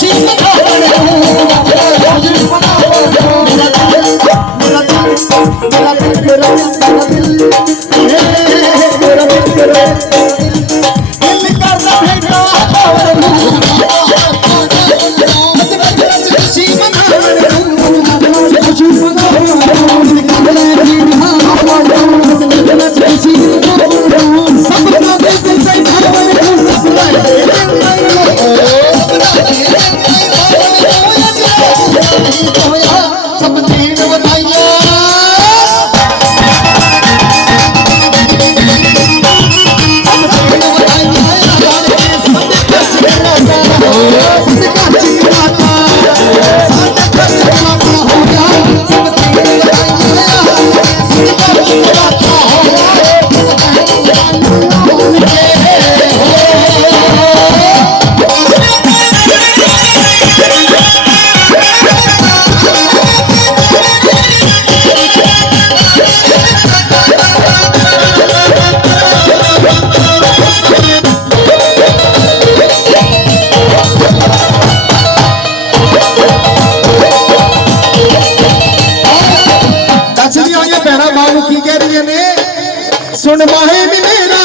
She's the बाबू की कह रही है सुन माहे भी मेरा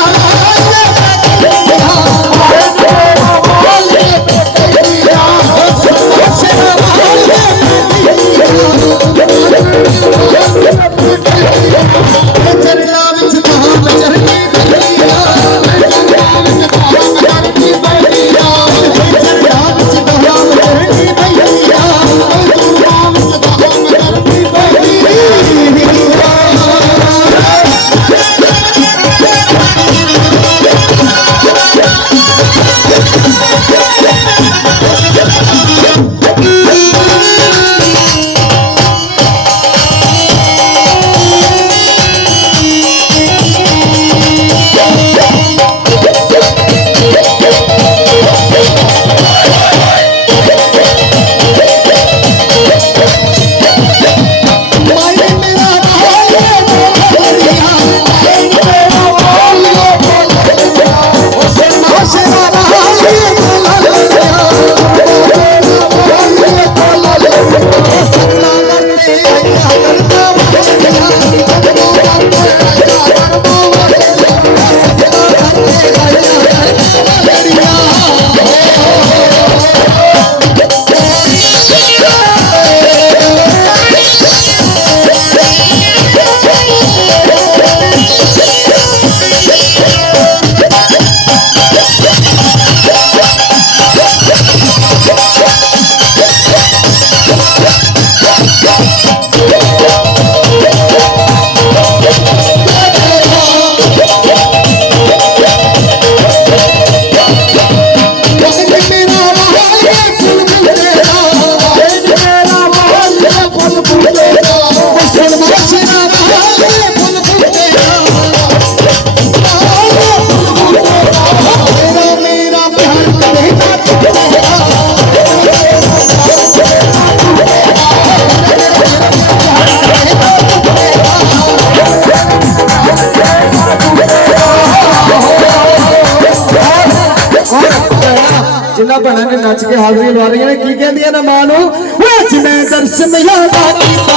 ਜਿੰਨਾ ਭੈਣਾਂ ਨੇ ਨੱਚ ਕੇ ਹਾਜ਼ਰੀ ਲਵਾ ਰਹੀਆਂ ਨੇ, ਕੀ ਕਹਿੰਦੀਆਂ ਨਾ ਮਾਂ ਨੂੰ? ਓਏ ਮੈਂ ਦਰਸ਼ਨ ਯਾਦਾਂ ਕੀਤਾ।